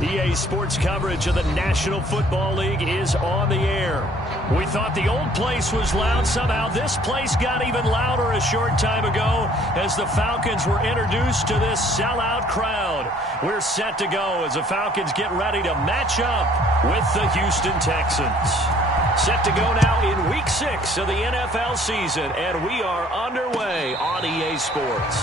EA Sports coverage of the National Football League is on the air. We thought the old place was loud. Somehow this place got even louder a short time ago as the Falcons were introduced to this sellout crowd. We're set to go as the Falcons get ready to match up with the Houston Texans. Set to go now in Week 6 of the NFL season, and we are underway on EA Sports.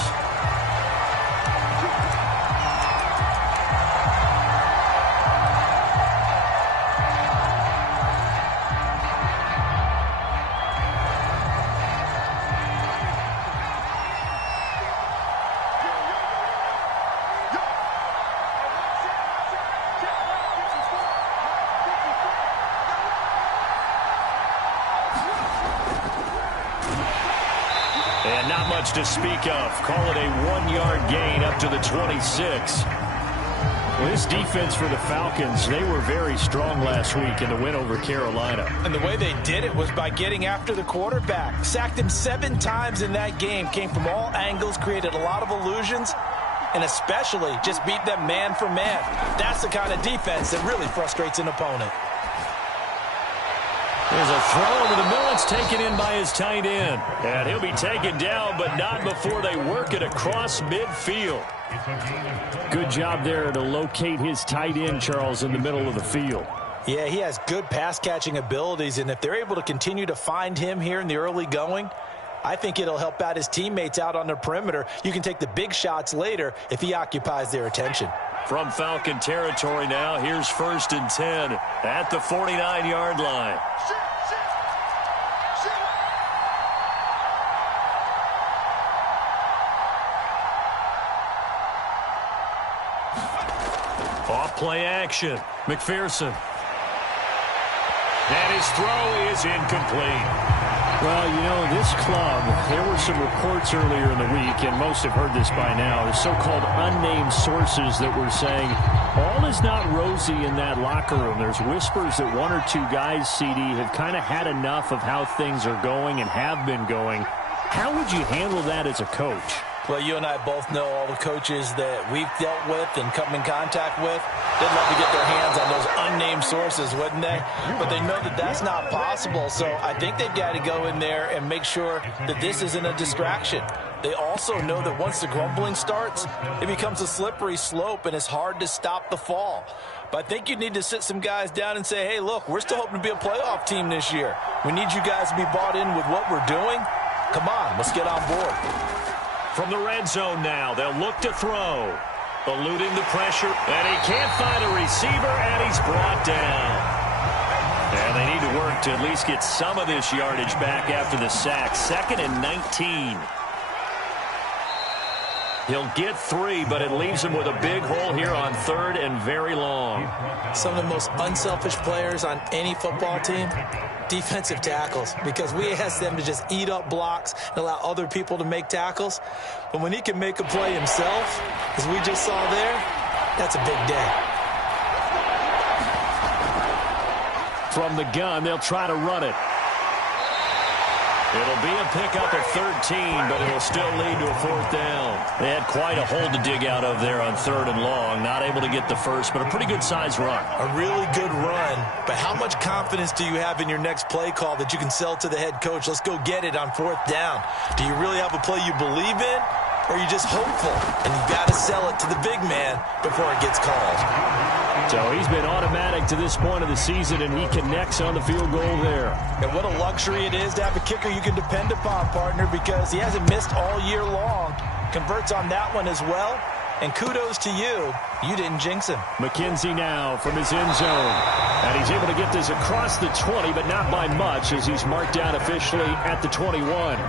And not much to speak of. Call it a 1-yard gain up to the 26. Well, this defense for the Falcons, they were very strong last week in the win over Carolina. And the way they did it was by getting after the quarterback. Sacked him 7 times in that game. Came from all angles, created a lot of illusions, and especially just beat them man for man. That's the kind of defense that really frustrates an opponent. There's a throw over the middle. It's taken in by his tight end. And he'll be taken down, but not before they work it across midfield. Good job there to locate his tight end, Charles, in the middle of the field. Yeah, he has good pass-catching abilities, and if they're able to continue to find him here in the early going, I think it'll help out his teammates out on the perimeter. You can take the big shots later if he occupies their attention. From Falcon territory now, here's 1st and 10 at the 49-yard line. Off play action. McPherson. And his throw is incomplete. Well, you know, this club, there were some reports earlier in the week, and most have heard this by now, the so-called unnamed sources that were saying all is not rosy in that locker room. There's whispers that 1 or 2 guys, CD, have kind of had enough of how things are going and have been going. How would you handle that as a coach? Well, you and I both know all the coaches that we've dealt with and come in contact with. They'd love to get their hands on those unnamed sources, wouldn't they? But they know that that's not possible, so I think they've got to go in there and make sure that this isn't a distraction. They also know that once the grumbling starts, it becomes a slippery slope, and it's hard to stop the fall. But I think you need to sit some guys down and say, hey, look, we're still hoping to be a playoff team this year. We need you guys to be bought in with what we're doing. Come on, let's get on board. From the red zone now, they'll look to throw. Eluding the pressure, and he can't find a receiver, and he's brought down. And they need to work to at least get some of this yardage back after the sack. 2nd and 19. He'll get 3, but it leaves him with a big hole here on 3rd and very long. Some of the most unselfish players on any football team, defensive tackles, because we ask them to just eat up blocks and allow other people to make tackles. But when he can make a play himself, as we just saw there, that's a big day. From the gun, they'll try to run it. It'll be a pickup of 13, but it'll still lead to a 4th down. They had quite a hole to dig out of there on 3rd and long. Not able to get the first, but a pretty good-sized run. A really good run, but how much confidence do you have in your next play call that you can sell to the head coach? Let's go get it on 4th down. Do you really have a play you believe in, or are you just hopeful? And you've got to sell it to the big man before it gets called. So he's been automatic to this point of the season, and he connects on the field goal there. And what a luxury it is to have a kicker you can depend upon, partner, because he hasn't missed all year long. Converts on that one as well. And kudos to you. You didn't jinx him. McKenzie now from his end zone. And he's able to get this across the 20, but not by much as he's marked down officially at the 21.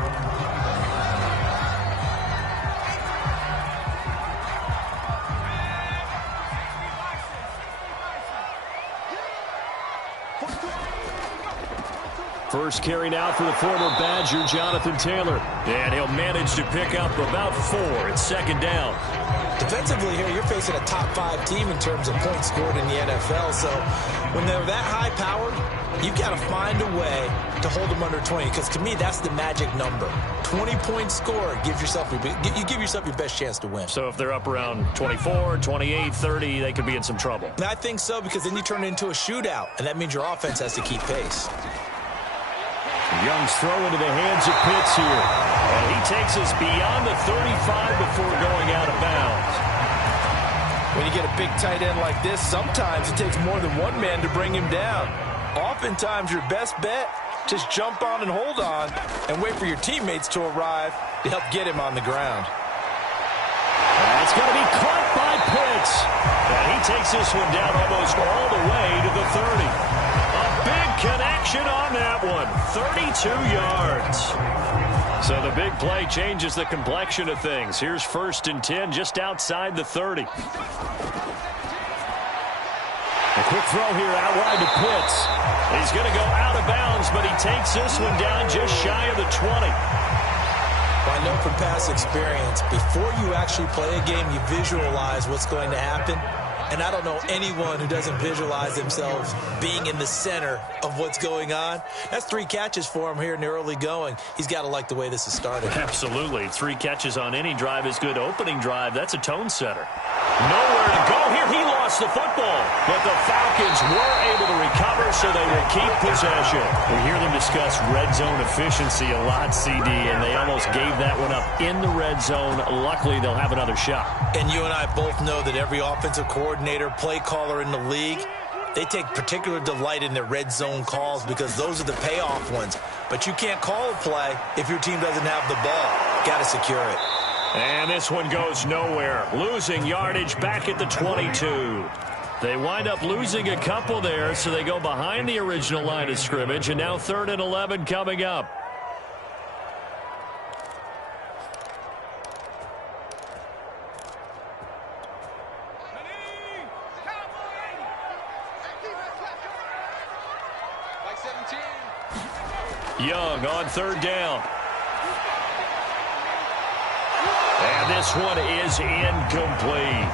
First carry now for the former Badger, Jonathan Taylor. And he'll manage to pick up about 4 at 2nd down. Defensively here, you're facing a top 5 team in terms of points scored in the NFL. So when they're that high-powered, you've got to find a way to hold them under 20, because to me, that's the magic number. 20-point score, you give yourself your best chance to win. So if they're up around 24, 28, 30, they could be in some trouble. And I think so, because then you turn it into a shootout, and that means your offense has to keep pace. Young's throw into the hands of Pitts here. And he takes us beyond the 35 before going out of bounds. When you get a big tight end like this, sometimes it takes more than one man to bring him down. Oftentimes, your best bet, just jump on and hold on and wait for your teammates to arrive to help get him on the ground. And it's going to be caught by Pitts. And he takes this one down almost all the way to the 30. A big connection on that one. 32 yards. So the big play changes the complexion of things. Here's 1st and 10 just outside the 30. A quick throw here out wide to Pitts. He's going to go out of bounds, but he takes this one down just shy of the 20. Well, I know from past experience, before you actually play a game, you visualize what's going to happen. And I don't know anyone who doesn't visualize themselves being in the center of what's going on. That's 3 catches for him here in the early going. He's got to like the way this has started. Absolutely. 3 catches on any drive is good. Opening drive, that's a tone setter. Nowhere to go here. He lost the football. But the Falcons were able to recover, so they will keep possession. We hear them discuss red zone efficiency a lot, CD, and they almost gave that one up in the red zone. Luckily, they'll have another shot. And you and I both know that every offensive coordinator, play caller in the league, they take particular delight in their red zone calls because those are the payoff ones. But you can't call a play if your team doesn't have the ball. Got to secure it. And this one goes nowhere. Losing yardage back at the 22. They wind up losing a couple there, so they go behind the original line of scrimmage, and now 3rd and 11 coming up. Young on 3rd down. And this one is incomplete.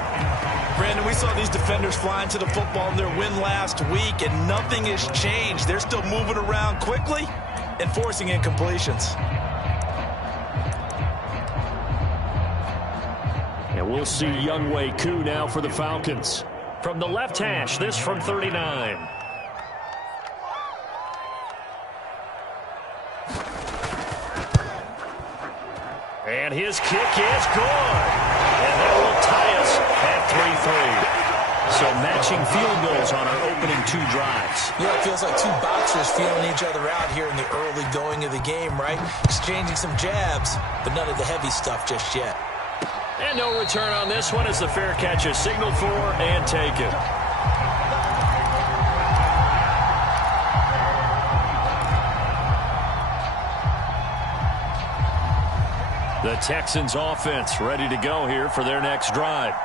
Brandon, we saw these defenders flying to the football in their win last week, and nothing has changed. They're still moving around quickly and forcing incompletions. And we'll see Wk6 now for the Falcons. From the left hash, this from 39. And his kick is good. And that will tie us at 3-3. So matching field goals on our opening 2 drives. Yeah, it feels like 2 boxers feeling each other out here in the early going of the game, right? Exchanging some jabs, but none of the heavy stuff just yet. And no return on this one as the fair catch is signaled for and taken. The Texans offense ready to go here for their next drive.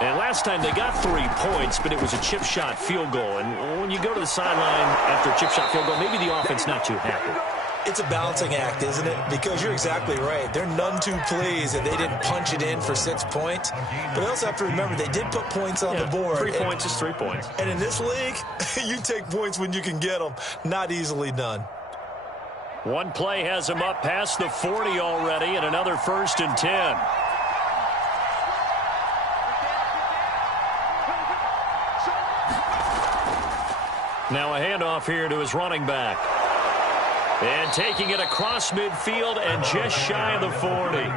And last time they got 3 points, but it was a chip shot field goal. And when you go to the sideline after a chip shot field goal, maybe the offense not too happy. It's a balancing act, isn't it? Because you're exactly right. They're none too pleased that they didn't punch it in for 6 points. But they also have to remember they did put points on the board. 3 points is 3 points. And in this league, you take points when you can get them. Not easily done. One play has him up past the 40 already, and another 1st and 10. Now a handoff here to his running back. And taking it across midfield and just shy of the 40.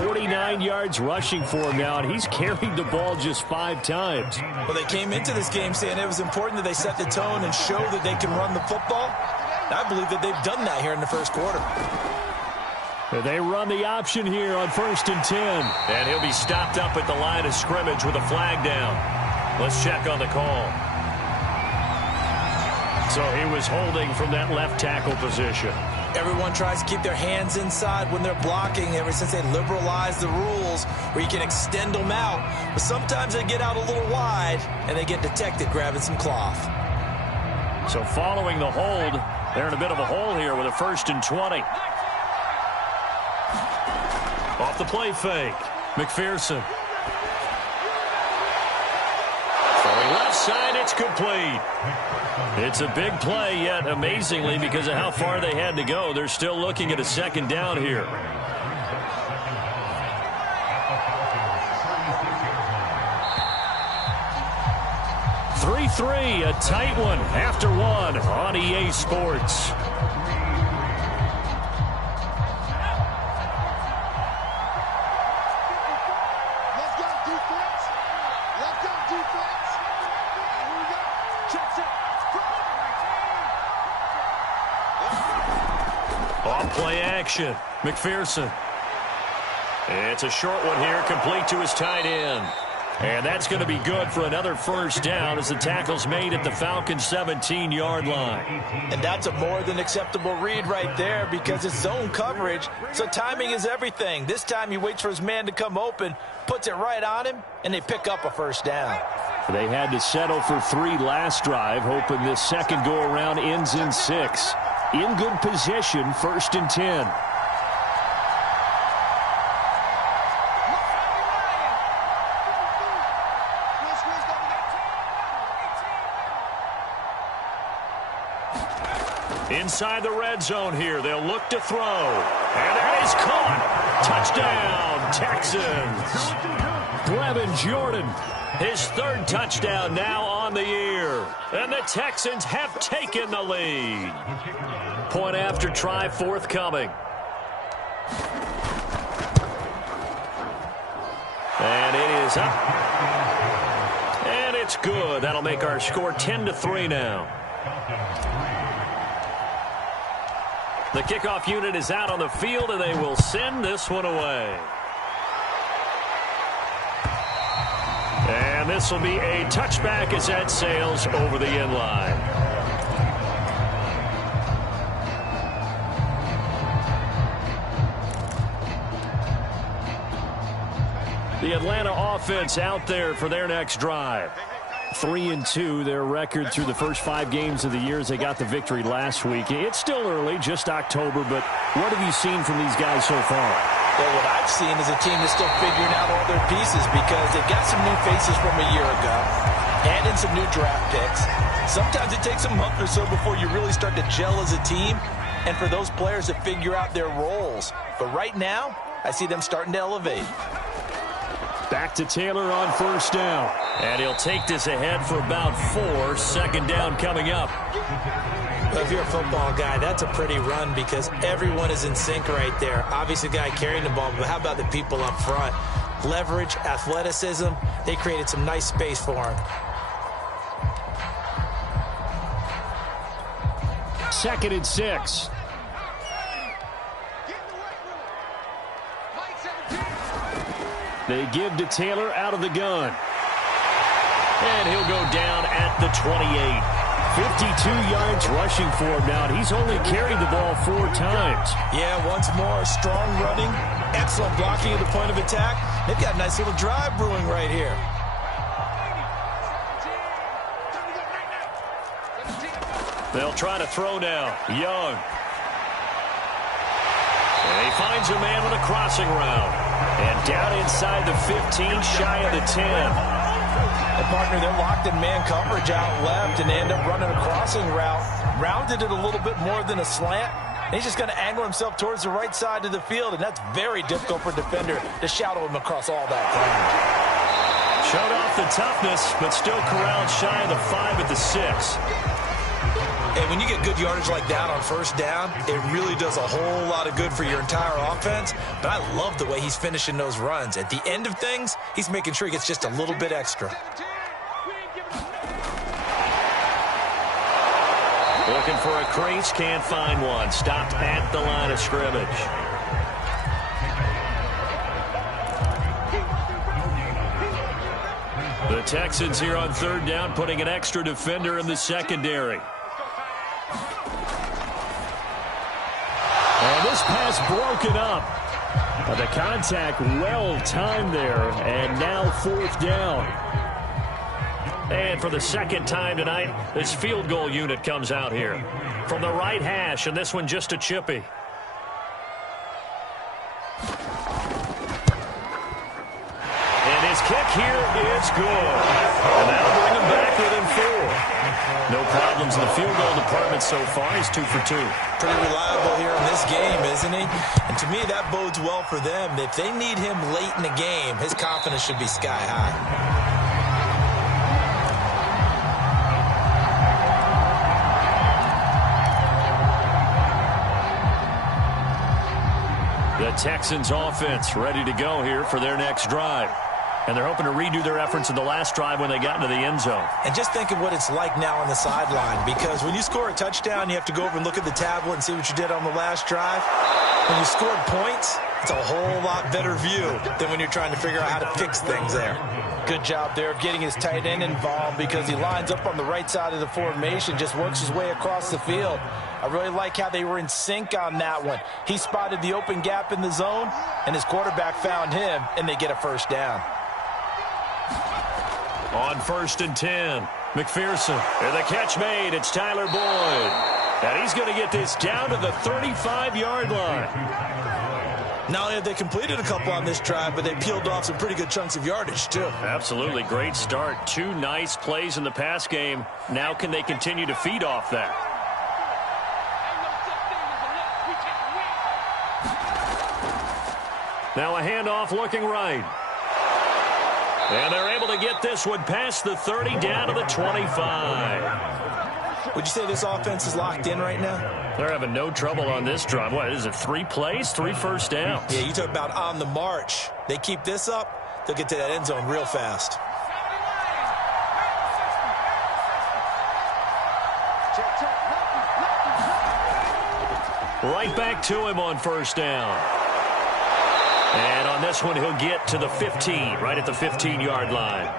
49 yards rushing for him now, and he's carried the ball just 5 times. Well, they came into this game saying it was important that they set the tone and show that they can run the football. I believe that they've done that here in the first quarter. They run the option here on 1st and 10. And he'll be stopped up at the line of scrimmage with a flag down. Let's check on the call. So he was holding from that left tackle position. Everyone tries to keep their hands inside when they're blocking ever since they liberalized the rules where you can extend them out. But sometimes they get out a little wide and they get detected grabbing some cloth. So following the hold, they're in a bit of a hole here with a 1st and 20. Off the play fake, McPherson. Throwing left inside. It's complete. It's a big play, yet amazingly, because of how far they had to go, they're still looking at a second down here. 3-3, a tight one after one on EA Sports. Off-play action. McPherson. It's a short one here, complete to his tight end. And that's going to be good for another first down as the tackle's made at the Falcons' 17-yard line. And that's a more than acceptable read right there because it's zone coverage, so timing is everything. This time he waits for his man to come open, puts it right on him, and they pick up a first down. They had to settle for 3 last drive, hoping this second go-around ends in 6. In good position, 1st and 10. Inside the red zone here, they'll look to throw. And that is caught. Touchdown, Texans. Brevin Jordan, his 3rd touchdown now on the year. And the Texans have taken the lead. Point after try forthcoming. And it is up. And it's good. That'll make our score 10-3 now. The kickoff unit is out on the field, and they will send this one away. And this will be a touchback as that sails over the end line. The Atlanta offense out there for their next drive. 3-2, their record through the first 5 games of the year as they got the victory last week. It's still early, just October, but what have you seen from these guys so far? Well, what I've seen is a team that's still figuring out all their pieces because they've got some new faces from a year ago and in some new draft picks. Sometimes it takes a month or so before you really start to gel as a team and for those players to figure out their roles. But right now, I see them starting to elevate. Back to Taylor on first down. And he'll take this ahead for about 4. Second down coming up. Well, if you're a football guy, that's a pretty run because everyone is in sync right there. Obviously, the guy carrying the ball, but how about the people up front? Leverage, athleticism, they created some nice space for him. 2nd and 6. They give to Taylor out of the gun. And he'll go down at the 28. 52 yards rushing for him now. He's only carried the ball 4 times. Yeah, once more, strong running, excellent blocking at the point of attack. They've got a nice little drive brewing right here. They'll try to throw now. Young. And he finds a man with a crossing route. And down inside the 15, shy of the 10. And partner, they're locked in man coverage out left, and they end up running a crossing route. Rounded it a little bit more than a slant. And he's just going to angle himself towards the right side of the field, and that's very difficult for a defender to shadow him across all that ground. Showed off the toughness, but still corralled shy of the 5 at the 6. And when you get good yardage like that on first down, it really does a whole lot of good for your entire offense. But I love the way he's finishing those runs. At the end of things, he's making sure he gets just a little bit extra. Looking for a crease, can't find one. Stopped at the line of scrimmage. The Texans here on 3rd down, putting an extra defender in the secondary. And this pass broken up. The contact well timed there, and now 4th down. And for the 2nd time tonight, this field goal unit comes out here. From the right hash, and this one just a chippy. And his kick here is good. And that'll bring him back within 4. No problems in the field goal department so far. He's 2 for 2. Pretty reliable here in this game, isn't he? And to me, that bodes well for them. If they need him late in the game, his confidence should be sky high. The Texans offense ready to go here for their next drive. And they're hoping to redo their efforts in the last drive when they got into the end zone. And just think of what it's like now on the sideline, because when you score a touchdown, you have to go over and look at the tablet and see what you did on the last drive. When you scored points, it's a whole lot better view than when you're trying to figure out how to fix things there. Good job there of getting his tight end involved, because he lines up on the right side of the formation, just works his way across the field. I really like how they were in sync on that one. He spotted the open gap in the zone, and his quarterback found him, and they get a first down. On 1st and 10, McPherson. And the catch made. It's Tyler Boyd. And he's going to get this down to the 35-yard line. Not only have they completed a couple on this drive, but they peeled off some pretty good chunks of yardage, too. Absolutely. Great start. 2 nice plays in the pass game. Now can they continue to feed off that? Now a handoff looking right. And they're able to get this one past the 30 down to the 25. Would you say this offense is locked in right now? They're having no trouble on this drive. What is it, 3 plays, 3 first downs? Yeah, you talk about on the march. They keep this up, they'll get to that end zone real fast. Right back to him on 1st down. And on this one, he'll get to the 15, right at the 15-yard line.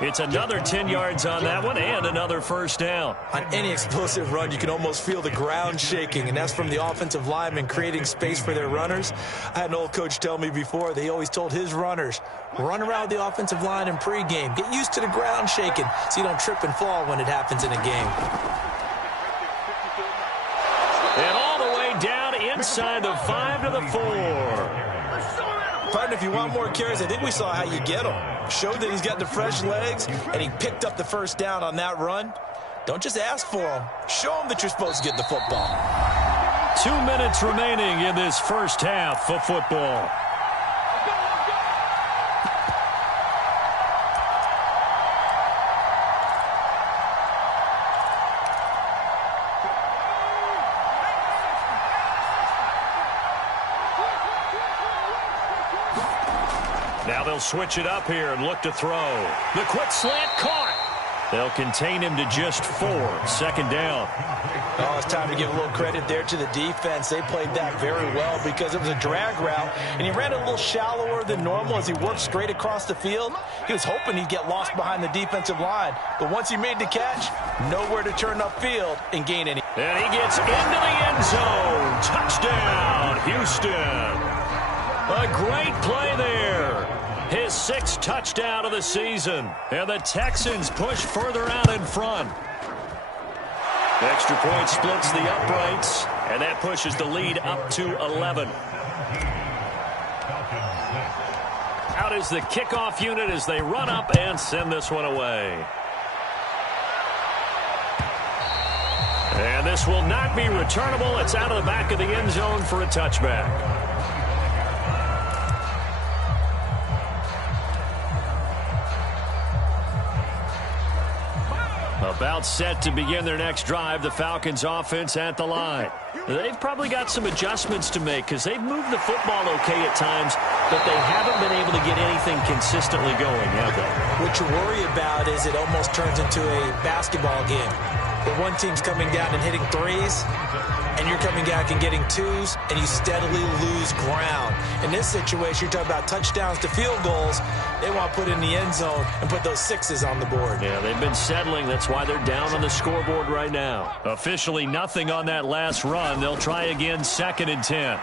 It's another 10 yards on that one and another first down. On any explosive run, you can almost feel the ground shaking, and that's from the offensive linemen creating space for their runners. I had an old coach tell me before, they always told his runners, run around the offensive line in pregame. Get used to the ground shaking so you don't trip and fall when it happens in a game. And all the way down inside the 5 to the 4. Partner, if you want more carries, I think we saw how you get him. Showed that he's got the fresh legs, and he picked up the first down on that run. Don't just ask for him. Show him that you're supposed to get the football. 2 minutes remaining in this first half of football. Now they'll switch it up here and look to throw. The quick slant caught. They'll contain him to just 4. 2nd down. Oh, it's time to give a little credit there to the defense. They played that very well because it was a drag route, and he ran a little shallower than normal as he worked straight across the field. He was hoping he'd get lost behind the defensive line, but once he made the catch, nowhere to turn upfield and gain any. And he gets into the end zone. Touchdown, Houston. A great play there. His 6th touchdown of the season. And the Texans push further out in front. Extra point splits the uprights, and that pushes the lead up to 11. Out is the kickoff unit as they run up and send this one away. And this will not be returnable. It's out of the back of the end zone for a touchback. About set to begin their next drive, the Falcons offense at the line. They've probably got some adjustments to make because they've moved the football okay at times, but they haven't been able to get anything consistently going, have they? What you worry about is it almost turns into a basketball game where one team's coming down and hitting threes, and you're coming back and getting twos, and you steadily lose ground. In this situation, you're talking about touchdowns to field goals. They want to put in the end zone and put those 6s on the board. Yeah, they've been settling. That's why they're down on the scoreboard right now. Officially nothing on that last run. They'll try again, 2nd and 10.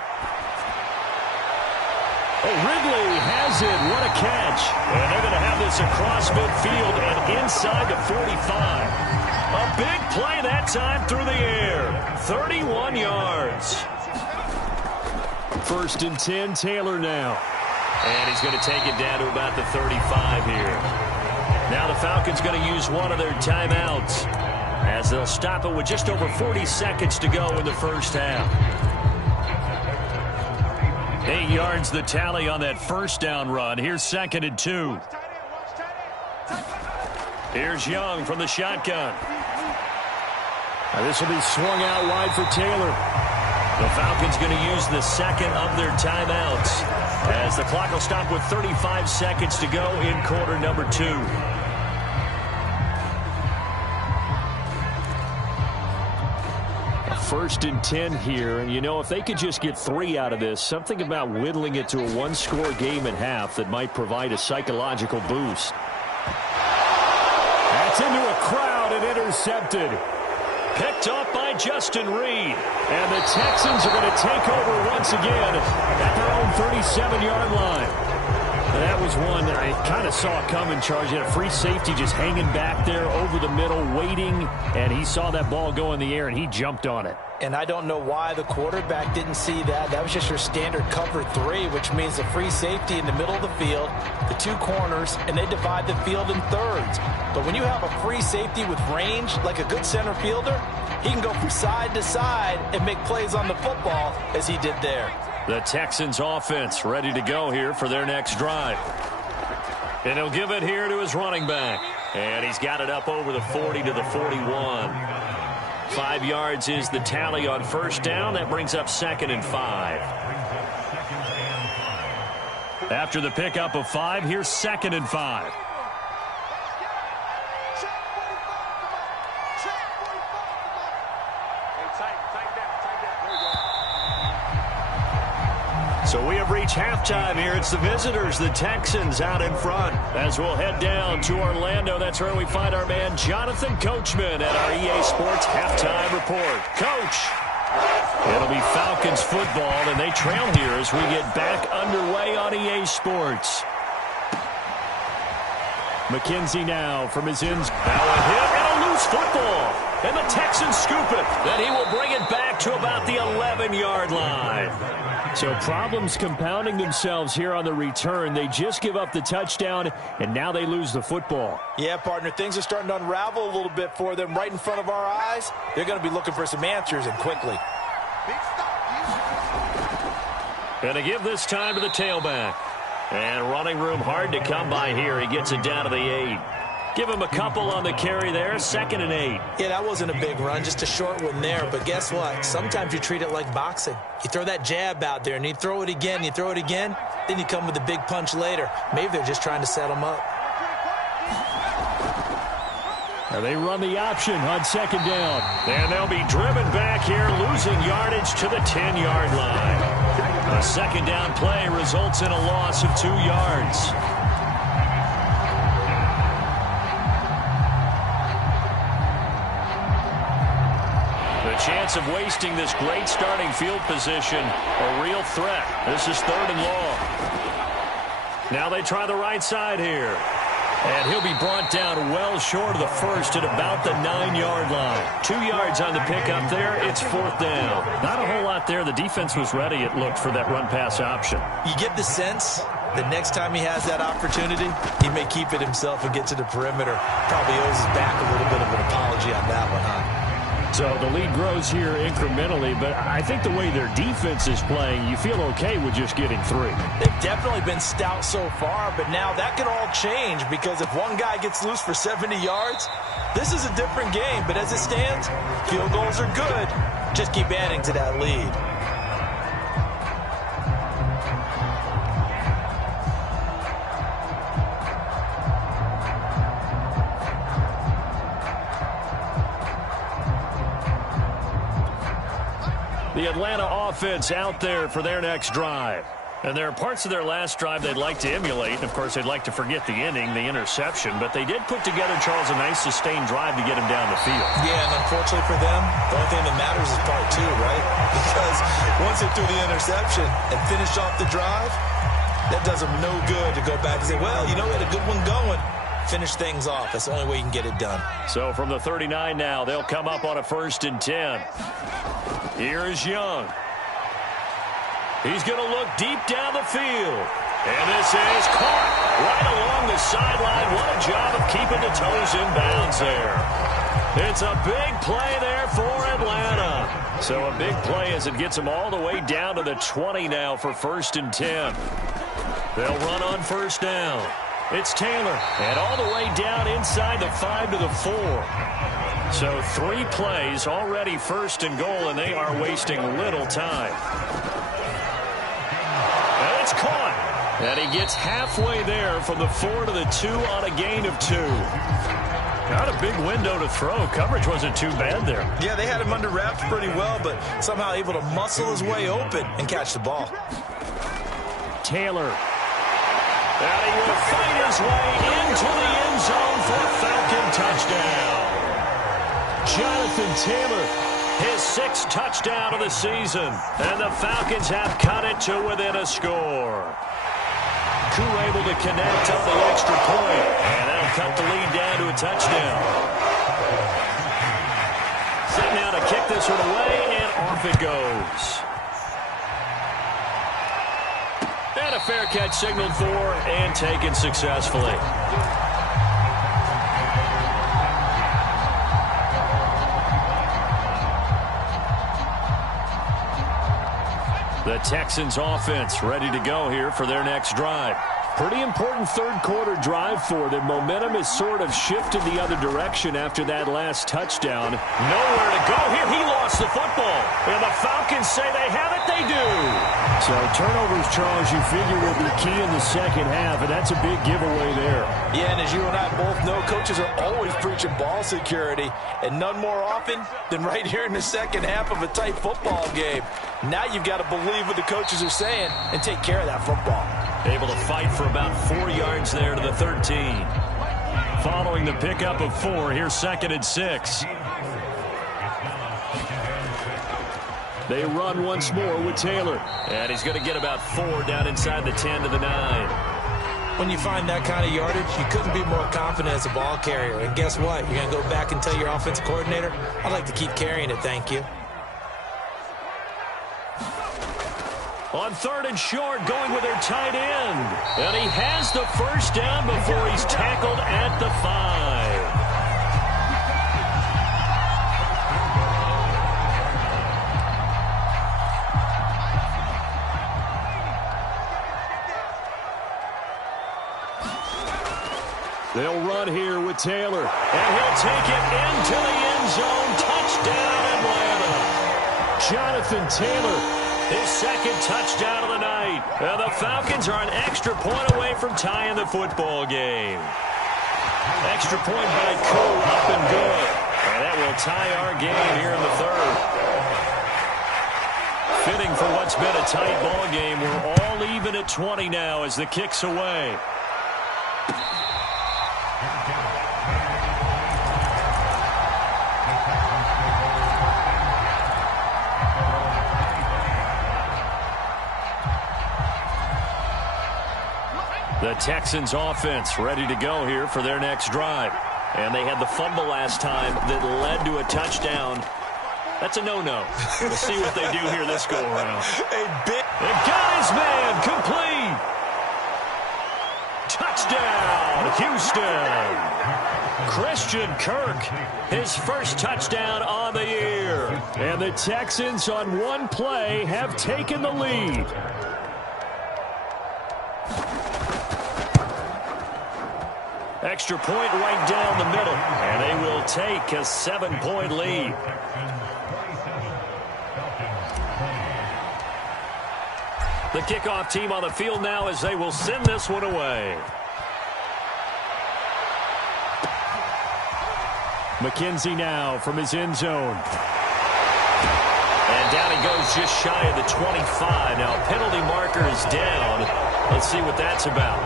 Oh, Ridley has it. What a catch. And they're going to have this across midfield and inside the 45. A big play that time through the air. 31 yards. 1st and 10, Taylor now. And he's going to take it down to about the 35 here. Now the Falcons going to use one of their timeouts as they'll stop it with just over 40 seconds to go in the first half. 8 yards the tally on that first down run. Here's 2nd and 2. Here's Young from the shotgun. This will be swung out wide for Taylor. The Falcons going to use the second of their timeouts as the clock will stop with 35 seconds to go in quarter number 2. First and 10 here, and you know, if they could just get 3 out of this, something about whittling it to a one-score game at half that might provide a psychological boost. That's into a crowd and intercepted. Picked off by Justin Reed. And the Texans are going to take over once again at their own 37-yard line. That was one I kind of saw coming, Charge. Had a free safety just hanging back there over the middle, waiting, and he saw that ball go in the air, and he jumped on it. And I don't know why the quarterback didn't see that. That was just your standard cover 3, which means the free safety in the middle of the field, the 2 corners, and they divide the field in thirds. But when you have a free safety with range, like a good center fielder, he can go from side to side and make plays on the football as he did there. The Texans offense ready to go here for their next drive. And he'll give it here to his running back. And he's got it up over the 40 to the 41. 5 yards is the tally on first down. That brings up 2nd and 5. After the pickup of 5, here's 2nd and 5. So we have reached halftime here. It's the visitors, the Texans, out in front. As we'll head down to Orlando, that's where we find our man Jonathan Coachman at our EA Sports Halftime Report. Coach, it'll be Falcons football, and they trail here as we get back underway on EA Sports. McKenzie now from his ends. Now a hit and a loose football. And the Texans scoop it. Then he will bring it back to about the 11-yard line. So problems compounding themselves here on the return. They just give up the touchdown, and now they lose the football. Yeah, partner, things are starting to unravel a little bit for them right in front of our eyes. They're going to be looking for some answers, and quickly. And to give this time to the tailback. And running room hard to come by here. He gets it down to the 8. Give him a couple on the carry there. 2nd and 8. Yeah, that wasn't a big run, just a short one there. But guess what? Sometimes you treat it like boxing. You throw that jab out there, and you throw it again, you throw it again, then you come with a big punch later. Maybe they're just trying to set him up. Now they run the option on 2nd down. And they'll be driven back here, losing yardage to the 10-yard line. A 2nd down play results in a loss of 2 yards. Chance of wasting this great starting field position, a real threat. This is 3rd and long. Now they try the right side here. And he'll be brought down well short of the first at about the 9-yard line. 2 yards on the pickup there. It's 4th down. Not a whole lot there. The defense was ready, it looked, for that run-pass option. You get the sense that next time he has that opportunity, he may keep it himself and get to the perimeter. Probably owes his back a little bit of an apology on that one, huh? So the lead grows here incrementally, but I think the way their defense is playing, you feel okay with just getting 3. They've definitely been stout so far, but now that can all change because if one guy gets loose for 70 yards, this is a different game. But as it stands, field goals are good. Just keep adding to that lead. The Atlanta offense out there for their next drive. And there are parts of their last drive they'd like to emulate. Of course, they'd like to forget the inning, the interception. But they did put together, Charles, a nice sustained drive to get him down the field. Yeah, and unfortunately for them, the only thing that matters is part 2, right? Because once they threw the interception and finished off the drive, that does them no good to go back and say, well, you know, we had a good one going. Finish things off. That's the only way you can get it done. So from the 39 now, they'll come up on a 1st and 10. Here's Young. He's going to look deep down the field. And this is caught right along the sideline. What a job of keeping the toes in bounds there. It's a big play there for Atlanta. So a big play as it gets them all the way down to the 20 now for 1st and 10. They'll run on 1st down. It's Taylor, and all the way down inside the 5 to the 4. So 3 plays already 1st and goal, and they are wasting little time. And it's caught. And he gets halfway there from the 4 to the 2 on a gain of 2. Not a big window to throw. Coverage wasn't too bad there. Yeah, they had him under wraps pretty well, but somehow able to muscle his way open and catch the ball. Taylor. And he will fight his way into the end zone for a Falcon touchdown. Jonathan Taylor, his 6th touchdown of the season. And the Falcons have cut it to within a score. Koo able to connect on the extra point. And that'll cut the lead down to a touchdown. Set now to kick this one away, and off it goes. And a fair catch signaled for and taken successfully. The Texans offense ready to go here for their next drive. Pretty important 3rd quarter drive for them. Momentum has sort of shifted the other direction after that last touchdown. Nowhere to go here. He lost the football. And the Falcons say they have it. They do. So turnovers, Charles, you figure will be key in the 2nd half, and that's a big giveaway there. Yeah, and as you and I both know, coaches are always preaching ball security, and none more often than right here in the 2nd half of a tight football game. Now you've got to believe what the coaches are saying and take care of that football. Able to fight for about 4 yards there to the 13. Following the pickup of 4, here's 2nd and 6. They run once more with Taylor. And he's going to get about 4 down inside the 10 to the 9. When you find that kind of yardage, you couldn't be more confident as a ball carrier. And guess what? You're going to go back and tell your offensive coordinator, I'd like to keep carrying it, thank you. On 3rd and short, going with their tight end. And he has the 1st down before he's tackled at the 5. They'll run here with Taylor. And he'll take it into the end zone. Touchdown, Atlanta. Jonathan Taylor, his 2nd touchdown of the night. And the Falcons are an extra point away from tying the football game. Extra point by Koo, up and good. And that will tie our game here in the 3rd. Fitting for what's been a tight ball game. We're all even at 20 now as the kick's away. The Texans offense ready to go here for their next drive. And they had the fumble last time that led to a touchdown. That's a no-no. We'll see what they do here this go-around. They got his man complete. Touchdown, Houston. Christian Kirk, his 1st touchdown on the year. And the Texans on one play have taken the lead. Extra point right down the middle, and they will take a 7-point lead. The kickoff team on the field now as they will send this one away. McKenzie now from his end zone. And down he goes just shy of the 25. Now penalty marker is down. Let's see what that's about.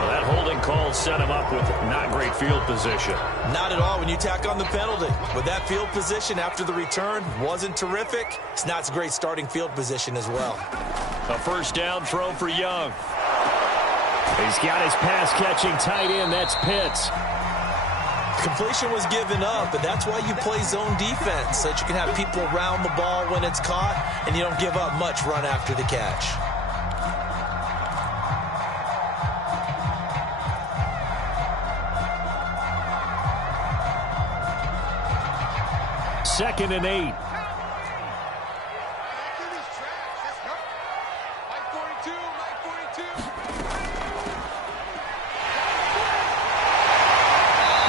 Well, that holding call set him up with not great field position. Not at all when you tack on the penalty. With that field position after the return wasn't terrific. It's not a great starting field position as well. A 1st down throw for Young. He's got his pass-catching tight end. That's Pitts. Completion was given up, but that's why you play zone defense, so that you can have people around the ball when it's caught, and you don't give up much run after the catch. 2nd and 8.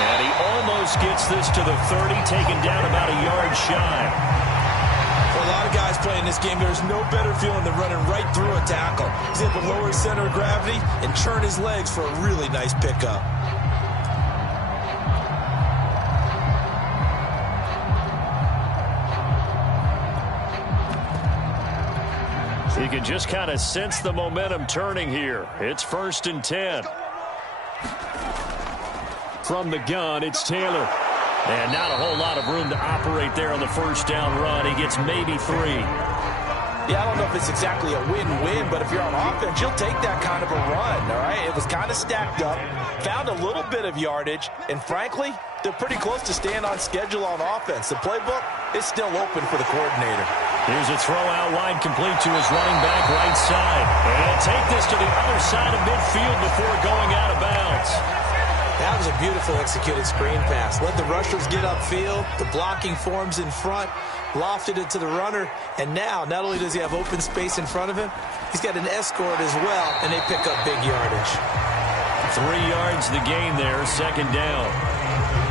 And he almost gets this to the 30, taken down about a yard shy. For a lot of guys playing this game, there's no better feeling than running right through a tackle. He's able to lower his center of gravity and turn his legs for a really nice pickup. You can just kind of sense the momentum turning here. It's 1st and 10. From the gun, it's Taylor. And not a whole lot of room to operate there on the 1st down run. He gets maybe 3. Yeah, I don't know if it's exactly a win-win, but if you're on offense, you'll take that kind of a run, all right? It was kind of stacked up, found a little bit of yardage, and frankly, they're pretty close to staying on schedule on offense. The playbook is still open for the coordinator. Here's a throw out wide, complete to his running back right side. And he'll take this to the other side of midfield before going out of bounds. That was a beautiful executed screen pass. Let the rushers get upfield. The blocking forms in front. Lofted it to the runner. And now, not only does he have open space in front of him, he's got an escort as well, and they pick up big yardage. 3 yards the gain there, 2nd down.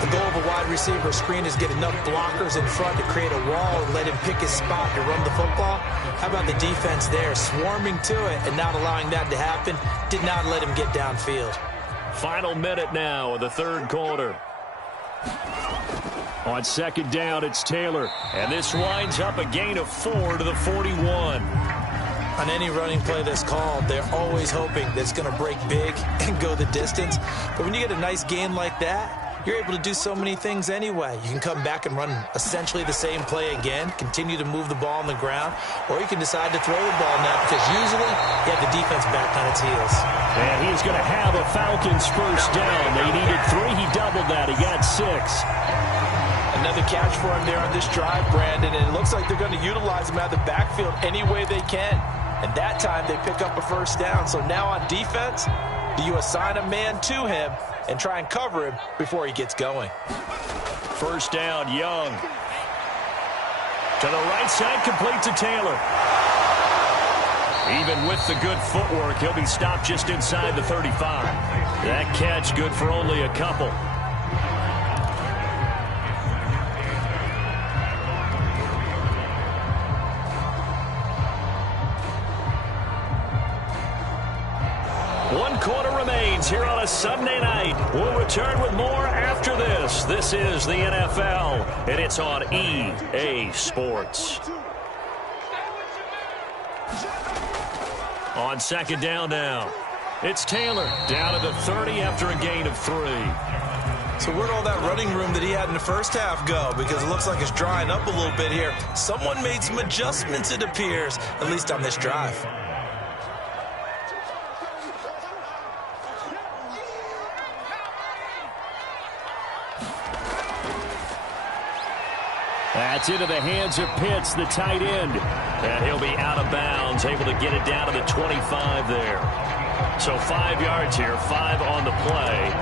The goal of a wide receiver screen is get enough blockers in front to create a wall and let him pick his spot to run the football. How about the defense there, swarming to it and not allowing that to happen? Did not let him get downfield. Final minute now of the 3rd quarter. On 2nd down, it's Taylor. And this winds up a gain of 4 to the 41. On any running play that's called, they're always hoping that it's going to break big and go the distance. But when you get a nice gain like that, you're able to do so many things anyway. You can come back and run essentially the same play again, continue to move the ball on the ground, or you can decide to throw the ball now because usually you have the defense back on its heels. And he's going to have a Falcons 1st down. They needed 3. He doubled that. He got 6. Another catch for him there on this drive, Brandon, and it looks like they're going to utilize him out of the backfield any way they can. And that time they pick up a 1st down. So now on defense, do you assign a man to him and try and cover him before he gets going? 1st down, Young. To the right side, complete to Taylor. Even with the good footwork, he'll be stopped just inside the 35. That catch good for only a couple. Quarter remains here on a Sunday night. We'll return with more after this. This is the NFL, and it's on EA Sports. On 2nd down now, it's Taylor down to the 30 after a gain of 3. So where'd all that running room that he had in the 1st half go? Because it looks like it's drying up a little bit here. Someone made some adjustments, it appears, at least on this drive. That's into the hands of Pitts, the tight end. And he'll be out of bounds, able to get it down to the 25 there. So 5 yards here, 5 on the play.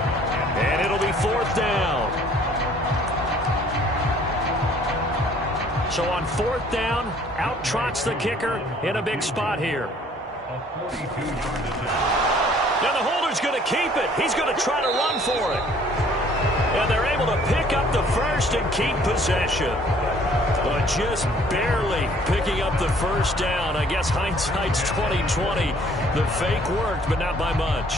And it'll be 4th down. So on 4th down, out trots the kicker in a big spot here. Now the holder's going to keep it. He's going to try to run for it. And they're able to pick up the 1st and keep possession. But just barely picking up the 1st down. I guess hindsight's 20/20. The fake worked, but not by much.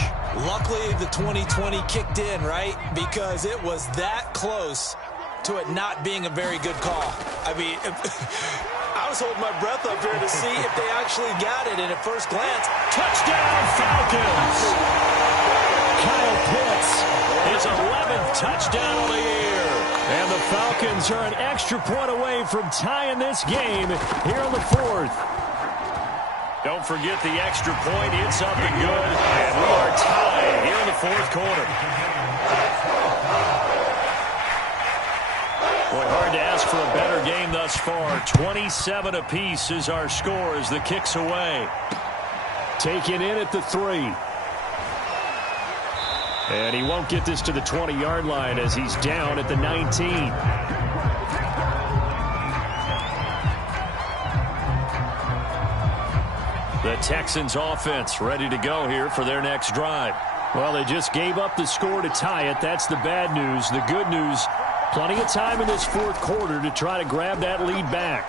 Luckily, the 20/20 kicked in, right? Because it was that close to it not being a very good call. I mean, I was holding my breath up here to see if they actually got it. And at first glance, touchdown Falcons! Kyle Pitts, his 11th touchdown of the year. And the Falcons are an extra point away from tying this game here on the 4th. Don't forget the extra point. It's up and good. And we are tied here in the 4th quarter. Boy, hard to ask for a better game thus far. 27 apiece is our score as the kick's away. Taken in at the 3. And he won't get this to the 20-yard line as he's down at the 19. The Texans offense ready to go here for their next drive. Well, they just gave up the score to tie it. That's the bad news. The good news, plenty of time in this fourth quarter to try to grab that lead back.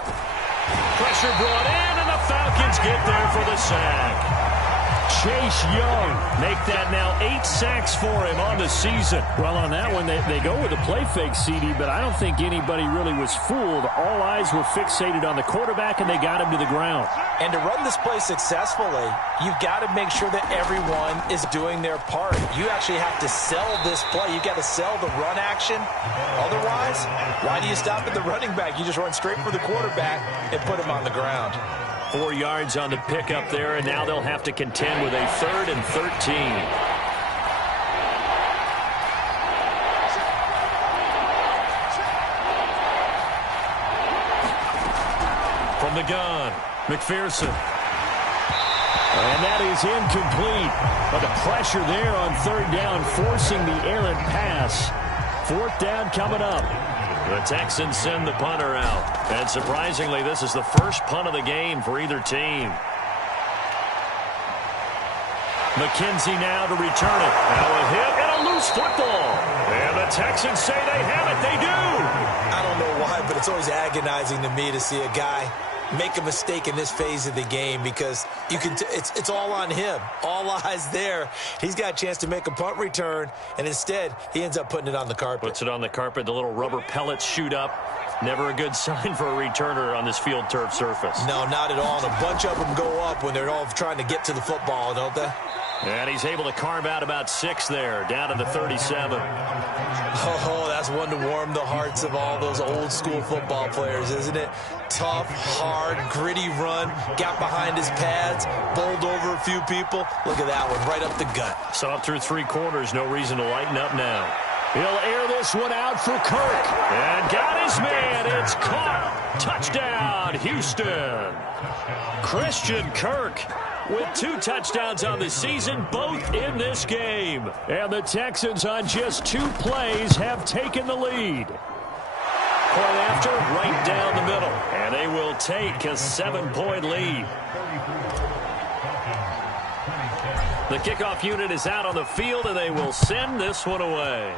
Pressure brought in, and the Falcons get there for the sack. Chase Young make that now 8 sacks for him on the season. Well, on that one, they go with a play fake, CD, but I don't think anybody really was fooled. All eyes were fixated on the quarterback, and they got him to the ground. And to run this play successfully, you've got to make sure that everyone is doing their part. You actually have to sell this play. You've got to sell the run action. Otherwise, why do you stop at the running back? You just run straight for the quarterback and put him on the ground. 4 yards on the pickup there, and now they'll have to contend with a 3rd and 13. From the gun, McPherson. And that is incomplete. But the pressure there on 3rd down, forcing the errant pass. 4th down coming up. The Texans send the punter out. And surprisingly, this is the first punt of the game for either team. McKenzie now to return it. Now a hit and a loose football. And the Texans say they have it. They do. I don't know why, but it's always agonizing to me to see a guy make a mistake in this phase of the game, because you can it's all on him. All eyes there. He's got a chance to make a punt return, and instead he ends up putting it on the carpet. Puts it on the carpet. The little rubber pellets shoot up. Never a good sign for a returner on this field turf surface. No, not at all. And a bunch of them go up when they're all trying to get to the football, don't they? And he's able to carve out about 6 there, down to the 37. Oh, that's one to warm the hearts of all those old school football players, isn't it? Tough, hard, gritty run, got behind his pads, bowled over a few people. Look at that one, right up the gut. Saw it through 3 quarters, no reason to lighten up now. He'll air this one out for Kirk. And got his man. It's caught. Touchdown, Houston. Christian Kirk with 2 touchdowns on the season, both in this game. And the Texans on just 2 plays have taken the lead. Point after, right down the middle. And they will take a 7-point lead. The kickoff unit is out on the field, and they will send this one away.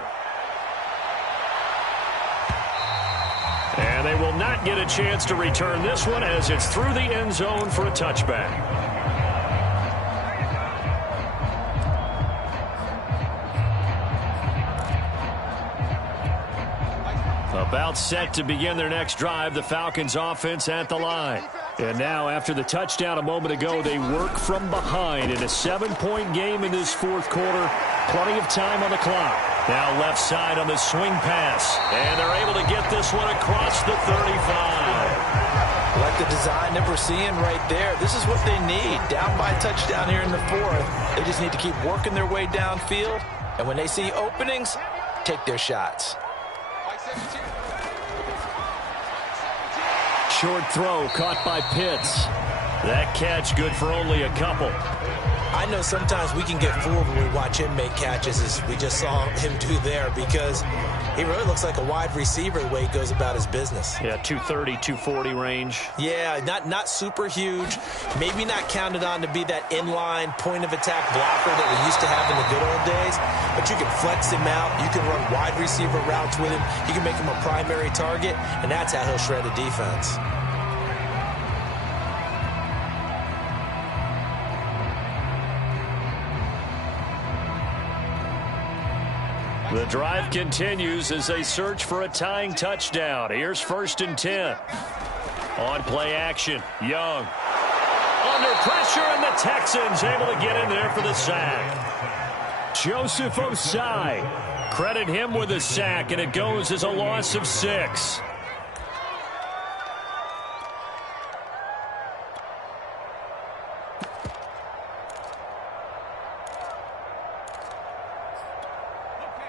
And they will not get a chance to return this one, as it's through the end zone for a touchback. About set to begin their next drive, the Falcons offense at the line. And now, after the touchdown a moment ago, they work from behind in a 7-point game in this fourth quarter. Plenty of time on the clock. Now left side on the swing pass. And they're able to get this one across the 35. Like the design that we're seeing right there. This is what they need. Down by a touchdown here in the 4th. They just need to keep working their way downfield. And when they see openings, take their shots. Short throw caught by Pitts. That catch good for only a couple. I know sometimes we can get fooled when we watch him make catches, as we just saw him do there, because he really looks like a wide receiver the way he goes about his business. Yeah, 230, 240 range. Yeah, not super huge. Maybe not counted on to be that inline point-of-attack blocker that we used to have in the good old days, but you can flex him out. You can run wide receiver routes with him. You can make him a primary target, and that's how he'll shred a defense. The drive continues as they search for a tying touchdown. Here's 1st and 10. On play action, Young. Under pressure, and the Texans able to get in there for the sack. Joseph Osai. Credit him with a sack, and it goes as a loss of 6.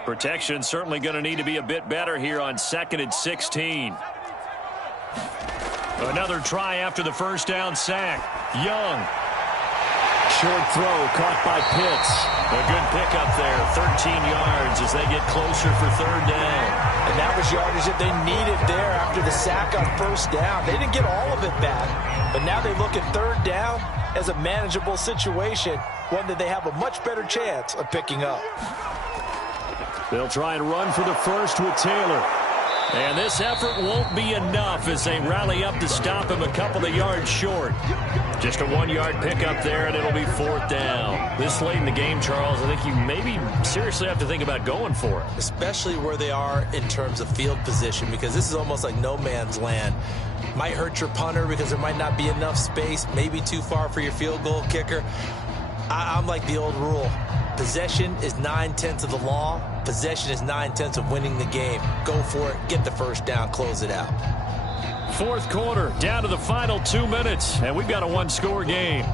Protection certainly going to need to be a bit better here on 2nd and 16. Another try after the first down sack. Young. Short throw caught by Pitts. A good pickup there, 13 yards as they get closer for 3rd down. And that was yardage that they needed there after the sack on 1st down. They didn't get all of it back, but now they look at 3rd down. as a manageable situation, one that they have a much better chance of picking up. They'll try and run for the first with Taylor. And this effort won't be enough as they rally up to stop him a couple of yards short. Just a 1-yard pickup there, and it'll be 4th down. This late in the game, Charles, I think you maybe seriously have to think about going for it. Especially where they are in terms of field position, because this is almost like no man's land. Might hurt your punter because there might not be enough space, maybe too far for your field goal kicker. I'm like the old rule. Possession is 9/10 of the law. Possession is 9/10 of winning the game. Go for it. Get the first down. Close it out. 4th quarter, down to the final 2 minutes, and we've got a 1-score game.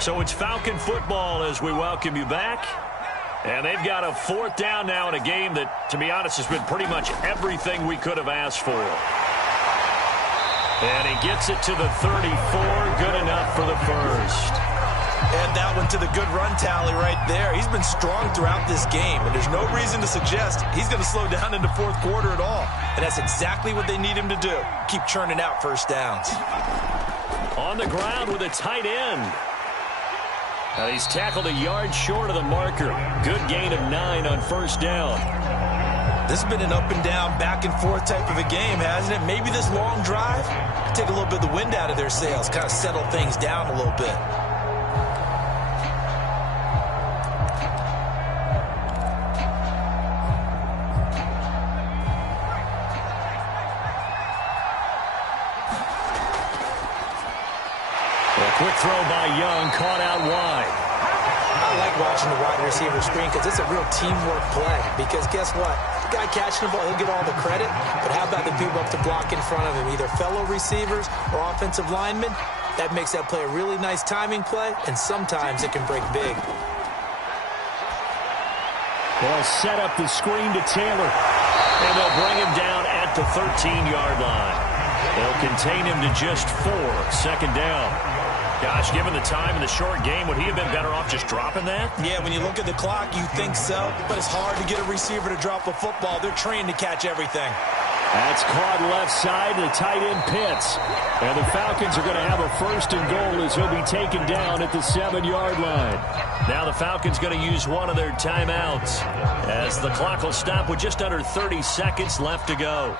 So it's Falcon football as we welcome you back. And they've got a 4th down now in a game that, to be honest, has been pretty much everything we could have asked for. And he gets it to the 34. Good enough for the first. And that one to the good run tally right there. He's been strong throughout this game, and there's no reason to suggest he's going to slow down in the 4th quarter at all. And that's exactly what they need him to do. Keep churning out first downs. On the ground with a tight end. Now he's tackled a yard short of the marker. Good gain of 9 on 1st down. This has been an up and down, back and forth type of a game, hasn't it? Maybe this long drive take a little bit of the wind out of their sails, kind of settle things down a little bit. Quick throw by Young, caught out wide. I like watching the wide receiver screen because it's a real teamwork play. Because guess what? The guy catching the ball, he'll get all the credit. But how about the people up to block in front of him? Either fellow receivers or offensive linemen. That makes that play a really nice timing play, and sometimes it can break big. They'll set up the screen to Taylor. And they'll bring him down at the 13-yard line. They'll contain him to just 4. 2nd down. Gosh, given the time in the short game, would he have been better off just dropping that? Yeah, when you look at the clock, you think so. But it's hard to get a receiver to drop a football. They're trained to catch everything. That's caught left side. The tight end Pitts. And the Falcons are going to have a 1st and goal as he'll be taken down at the 7-yard line. Now the Falcons going to use one of their timeouts as the clock will stop with just under 30 seconds left to go.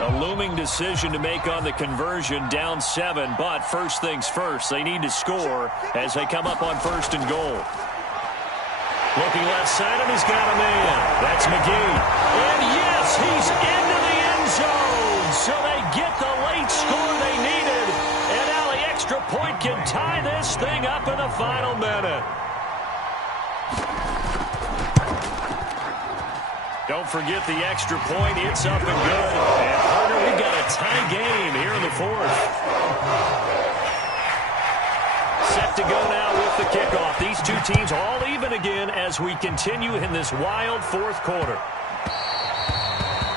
A looming decision to make on the conversion, down 7, but first things first, they need to score as they come up on 1st and goal. Looking left side, and he's got a man. That's McGee. And yes, he's into the end zone. So they get the late score they needed. And now the extra point can tie this thing up in the final minute. Don't forget the extra point. It's up and good. And partner, we've got a tie game here in the 4th. Set to go now with the kickoff. These two teams all even again as we continue in this wild 4th quarter.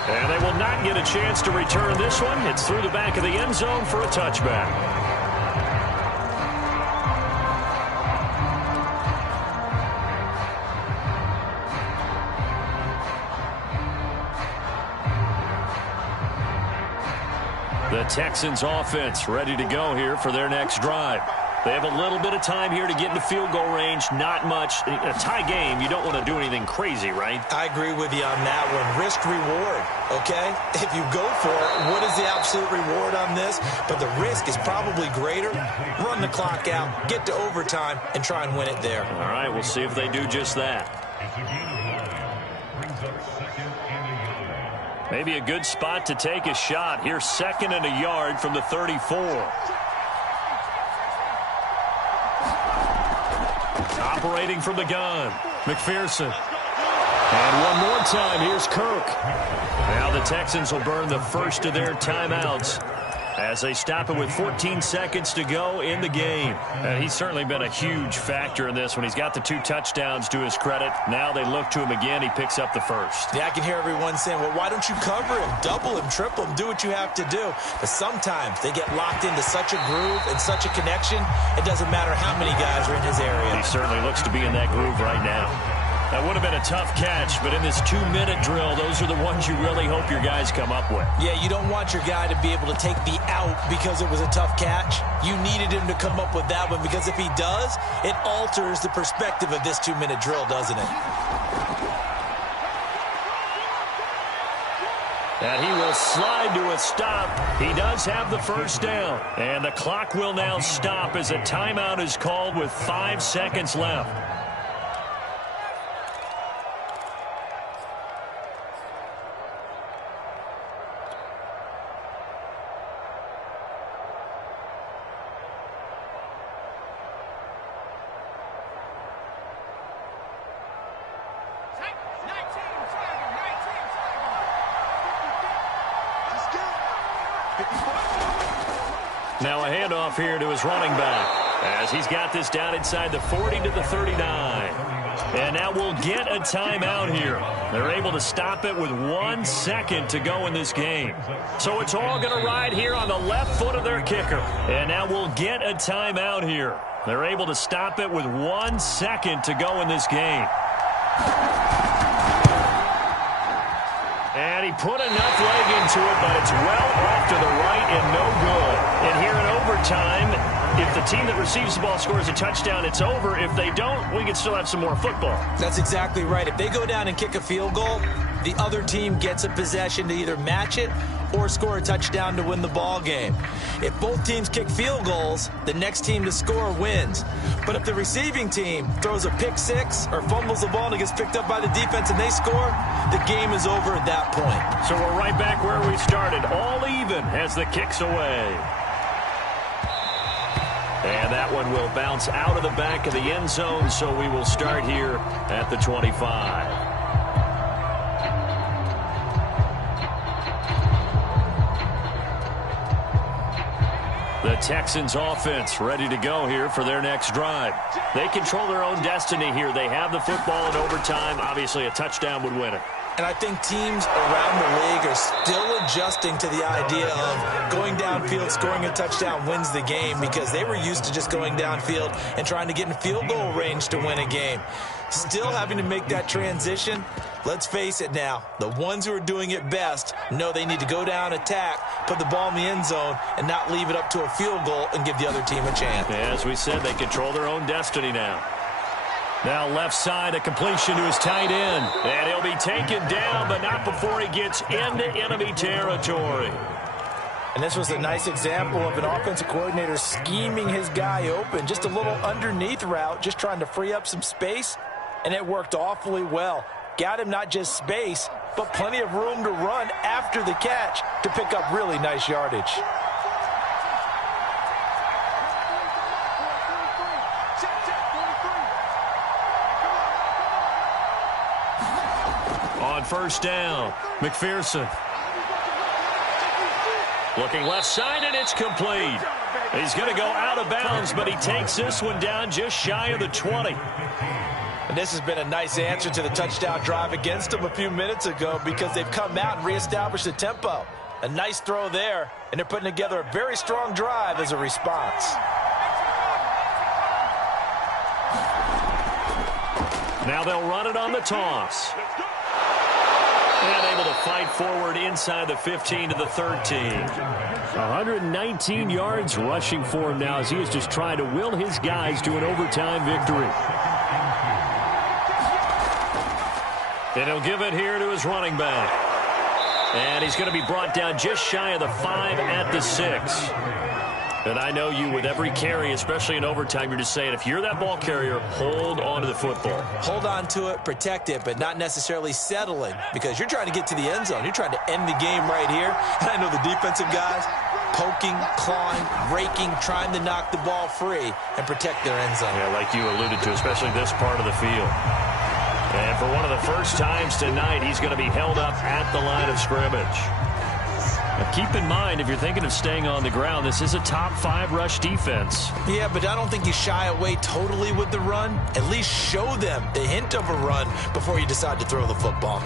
And they will not get a chance to return this one. It's through the back of the end zone for a touchback. The Texans offense ready to go here for their next drive. They have a little bit of time here to get into field goal range. Not much. A tie game, you don't want to do anything crazy, right? I agree with you on that one. Risk reward, okay? If you go for it, what is the absolute reward on this? But the risk is probably greater. Run the clock out, get to overtime, and try and win it there. All right, we'll see if they do just that. Maybe a good spot to take a shot. Here's 2nd and a yard from the 34. Operating from the gun, McPherson. And one more time, here's Kirk. Now the Texans will burn the first of their timeouts. as they stop it with 14 seconds to go in the game. And he's certainly been a huge factor in this when he's got the 2 touchdowns to his credit. Now they look to him again. He picks up the first. Yeah, I can hear everyone saying, well, why don't you cover him, double him, triple him, do what you have to do. But sometimes they get locked into such a groove and such a connection, it doesn't matter how many guys are in his area. He certainly looks to be in that groove right now. That would have been a tough catch, but in this 2-minute drill, those are the ones you really hope your guys come up with. Yeah, you don't want your guy to be able to take the out because it was a tough catch. You needed him to come up with that one, because if he does, it alters the perspective of this 2-minute drill, doesn't it? And he will slide to a stop. He does have the first down. And the clock will now stop as a timeout is called with 5 seconds left. Now a handoff here to his running back as he's got this down inside the 40 to the 39. And now we'll get a timeout here. They're able to stop it with 1 second to go in this game. So it's all going to ride here on the left foot of their kicker. And now we'll get a timeout here. They're able to stop it with 1 second to go in this game. And he put enough leg into it, but it's well off to the right and no good. And here in overtime, if the team that receives the ball scores a touchdown, it's over. If they don't, we can still have some more football. That's exactly right. If they go down and kick a field goal, the other team gets a possession to either match it or score a touchdown to win the ball game. If both teams kick field goals, the next team to score wins. But if the receiving team throws a pick six or fumbles the ball and it gets picked up by the defense and they score, the game is over at that point. So we're right back where we started, all even as the kick's away. And that one will bounce out of the back of the end zone, so we will start here at the 25. The Texans offense ready to go here for their next drive. They control their own destiny here. They have the football in overtime. Obviously, a touchdown would win it. And I think teams around the league are still adjusting to the idea of going downfield, scoring a touchdown wins the game, because they were used to just going downfield and trying to get in field goal range to win a game. Still having to make that transition. Let's face it now, the ones who are doing it best know they need to go down, attack, put the ball in the end zone, and not leave it up to a field goal and give the other team a chance. As we said, they control their own destiny now. Now left side, a completion to his tight end. And he'll be taken down, but not before he gets into enemy territory. And this was a nice example of an offensive coordinator scheming his guy open. Just a little underneath route, just trying to free up some space. And it worked awfully well. Got him not just space, but plenty of room to run after the catch to pick up really nice yardage. On first down, McPherson. Looking left side, and it's complete. He's going to go out of bounds, but he takes this one down just shy of the 20. And this has been a nice answer to the touchdown drive against them a few minutes ago, because they've come out and reestablished the tempo. A nice throw there, and they're putting together a very strong drive as a response. Now they'll run it on the toss. And able to fight forward inside the 15 to the 13. 119 yards rushing for him now as he is just trying to will his guys to an overtime victory. And he'll give it here to his running back. And he's going to be brought down just shy of the 5 at the 6. And I know you, with every carry, especially in overtime, you're just saying, if you're that ball carrier, hold on to the football. Hold on to it, protect it, but not necessarily settling, because you're trying to get to the end zone. You're trying to end the game right here. And I know the defensive guys poking, clawing, raking, trying to knock the ball free and protect their end zone. Yeah, like you alluded to, especially this part of the field. And for one of the first times tonight, he's going to be held up at the line of scrimmage. Keep in mind, if you're thinking of staying on the ground, this is a top 5 rush defense. Yeah, but I don't think you shy away totally with the run. At least show them the hint of a run before you decide to throw the football.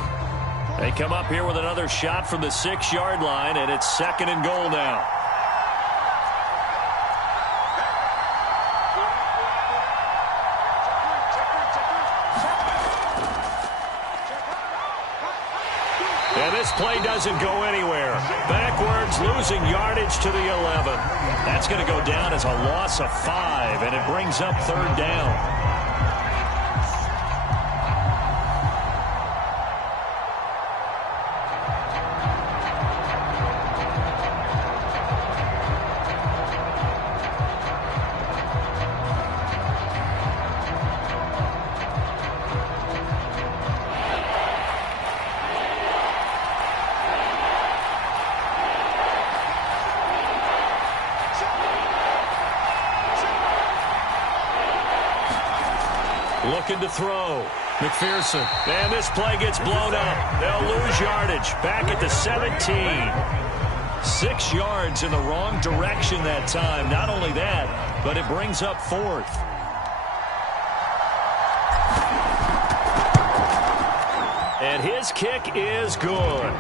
They come up here with another shot from the 6-yard line, and it's 2nd and goal now. And this play doesn't go anywhere. Backwards, losing yardage to the 11. That's going to go down as a loss of 5, and it brings up 3rd down. Looking to throw. McPherson. And this play gets blown up. They'll lose yardage. Back at the 17. 6 yards in the wrong direction that time. Not only that, but it brings up 4th. And his kick is good.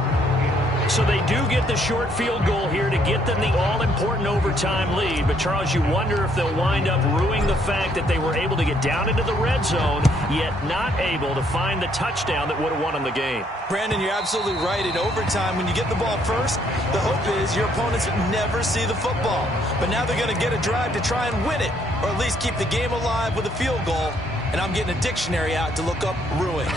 So they do get the short field goal here to get them the all-important overtime lead. But, Charles, you wonder if they'll wind up ruining the fact that they were able to get down into the red zone, yet not able to find the touchdown that would have won them the game. Brandon, you're absolutely right. In overtime, when you get the ball first, the hope is your opponents never see the football. But now they're going to get a drive to try and win it, or at least keep the game alive with a field goal. And I'm getting a dictionary out to look up ruin.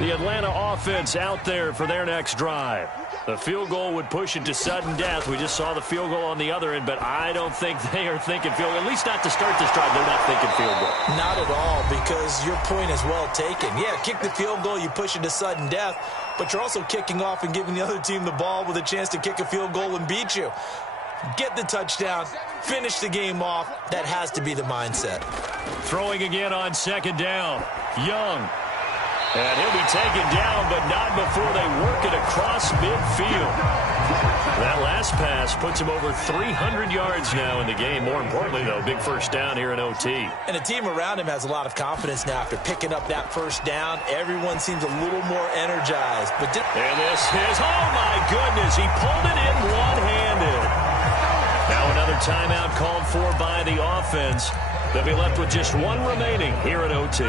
The Atlanta offense out there for their next drive. The field goal would push it to sudden death. We just saw the field goal on the other end, but I don't think they are thinking field goal. At least not to start this drive. They're not thinking field goal. Not at all, because your point is well taken. Yeah, kick the field goal, you push it to sudden death, but you're also kicking off and giving the other team the ball with a chance to kick a field goal and beat you. Get the touchdown, finish the game off. That has to be the mindset. Throwing again on 2nd down. Young. And he'll be taken down, but not before they work it across midfield. That last pass puts him over 300 yards now in the game. More importantly, though, big first down here in OT. And the team around him has a lot of confidence now after picking up that first down. Everyone seems a little more energized. And this is, oh my goodness, he pulled it in one-handed. Now another timeout called for by the offense. They'll be left with just one remaining here at OT.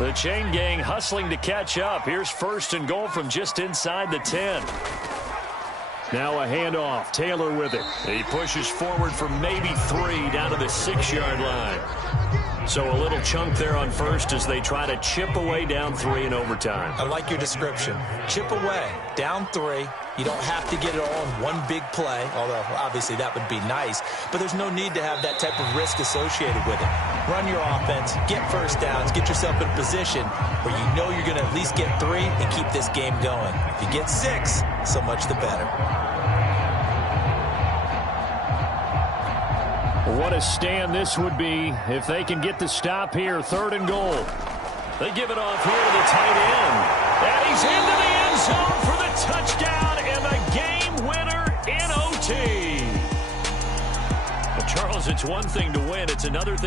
The chain gang hustling to catch up. Here's 1st and goal from just inside the 10. Now a handoff. Taylor with it. He pushes forward for maybe 3 down to the 6-yard line. So a little chunk there on 1st as they try to chip away down 3 in overtime. I like your description. Chip away. Down 3. You don't have to get it all in one big play, although obviously that would be nice. But there's no need to have that type of risk associated with it. Run your offense, get first downs, get yourself in a position where you know you're going to at least get 3 and keep this game going. If you get 6, so much the better. What a stand this would be if they can get the stop here. 3rd and goal. They give it off here to the tight end. And he's into the end zone for the touchdown and the game winner in OT. But Charles, it's one thing to win. It's another thing.